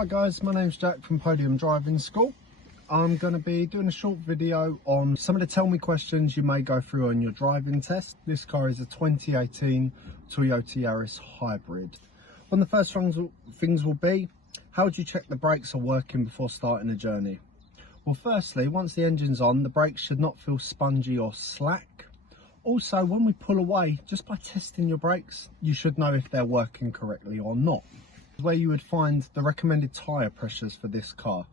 Hi guys, my name's Jack from Podium Driving School. I'm going to be doing a short video on some of the tell me questions you may go through on your driving test. This car is a 2018 Toyota Yaris Hybrid. One of the first things will be, how would you check the brakes are working before starting a journey? Well, firstly, once the engine's on, the brakes should not feel spongy or slack. Also, when we pull away, just by testing your brakes, you should know if they're working correctly or not. Where you would find the recommended tyre pressures for this car.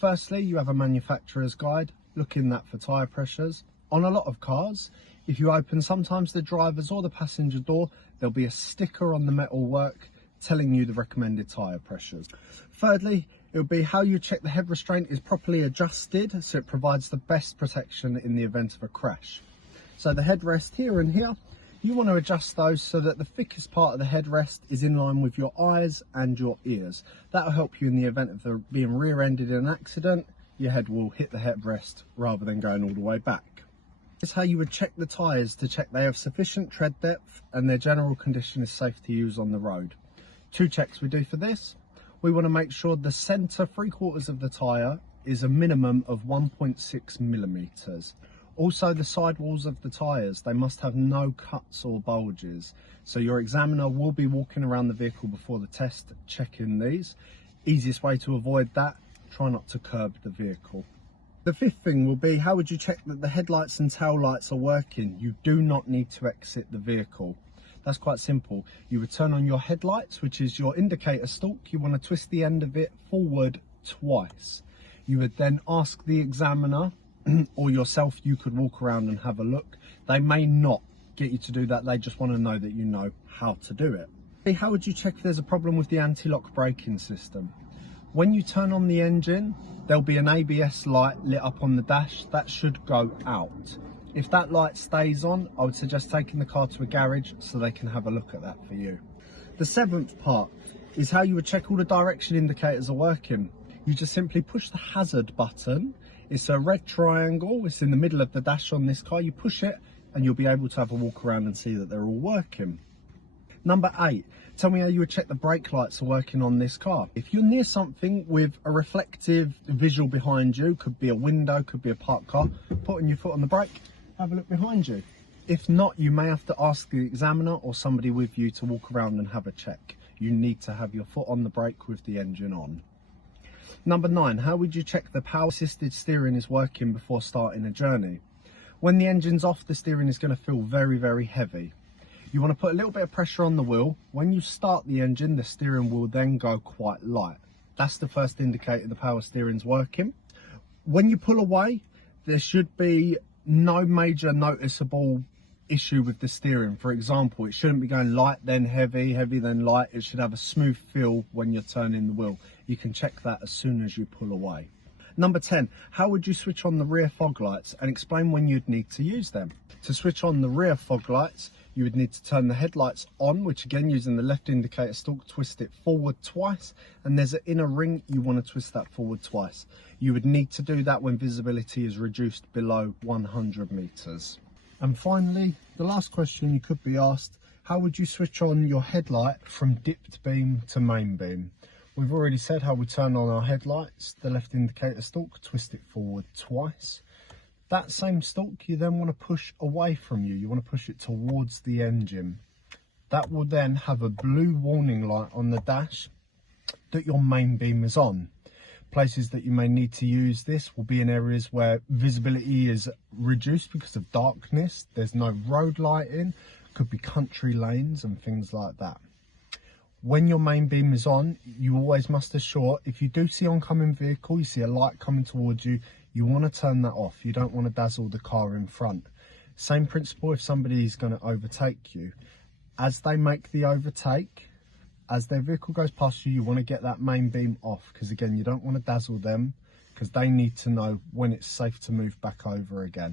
Firstly, you have a manufacturer's guide, look in that for tyre pressures. On a lot of cars, if you open sometimes the driver's or the passenger door, there'll be a sticker on the metalwork telling you the recommended tyre pressures. Thirdly, it'll be how you check the head restraint is properly adjusted so it provides the best protection in the event of a crash. So the headrest here and here, you want to adjust those so that the thickest part of the headrest is in line with your eyes and your ears. That'll help you in the event of there being rear-ended in an accident. Your head will hit the headrest rather than going all the way back. This is how you would check the tyres to check they have sufficient tread depth and their general condition is safe to use on the road. Two checks we do for this. We want to make sure the centre 3/4 of the tyre is a minimum of 1.6 millimetres. Also, the sidewalls of the tyres, they must have no cuts or bulges. So your examiner will be walking around the vehicle before the test, checking these. Easiest way to avoid that, try not to curb the vehicle. The fifth thing will be, how would you check that the headlights and tail lights are working? You do not need to exit the vehicle. That's quite simple. You would turn on your headlights, which is your indicator stalk. You want to twist the end of it forward twice. You would then ask the examiner, or yourself, you could walk around and have a look. They may not get you to do that, they just want to know that you know how to do it. How would you check if there's a problem with the anti-lock braking system? When you turn on the engine, there'll be an ABS light lit up on the dash. That should go out. If that light stays on, I would suggest taking the car to a garage so they can have a look at that for you. The seventh part is how you would check all the direction indicators are working. You just simply push the hazard button. It's a red triangle, it's in the middle of the dash on this car. You push it and you'll be able to have a walk around and see that they're all working. Number 8, tell me how you would check the brake lights are working on this car. If you're near something with a reflective visual behind you, could be a window, could be a parked car, putting your foot on the brake, have a look behind you. If not, you may have to ask the examiner or somebody with you to walk around and have a check. You need to have your foot on the brake with the engine on. Number 9, how would you check the power assisted steering is working before starting a journey? When the engine's off, the steering is going to feel very, very heavy. You want to put a little bit of pressure on the wheel. When you start the engine, the steering will then go quite light. That's the first indicator the power steering's working. When you pull away, there should be no major noticeable issue with the steering. For example, it shouldn't be going light then heavy, heavy then light. It should have a smooth feel when you're turning the wheel. You can check that as soon as you pull away. Number 10, how would you switch on the rear fog lights, and explain when you'd need to use them. To switch on the rear fog lights, you would need to turn the headlights on, which again, using the left indicator stalk, twist it forward twice, and there's an inner ring, you want to twist that forward twice. You would need to do that when visibility is reduced below 100 meters. And finally, the last question you could be asked, how would you switch on your headlight from dipped beam to main beam? We've already said how we turn on our headlights, the left indicator stalk, twist it forward twice. That same stalk you then want to push away from you. You want to push it towards the engine. That will then have a blue warning light on the dash that your main beam is on. Places that you may need to use this will be in areas where visibility is reduced because of darkness. There's no road lighting, could be country lanes and things like that. When your main beam is on, you always must assure, if you do see oncoming vehicle, you see a light coming towards you, you want to turn that off. You don't want to dazzle the car in front. Same principle if somebody is going to overtake you. As they make the overtake, as their vehicle goes past you, you want to get that main beam off, because again, you don't want to dazzle them, because they need to know when it's safe to move back over again.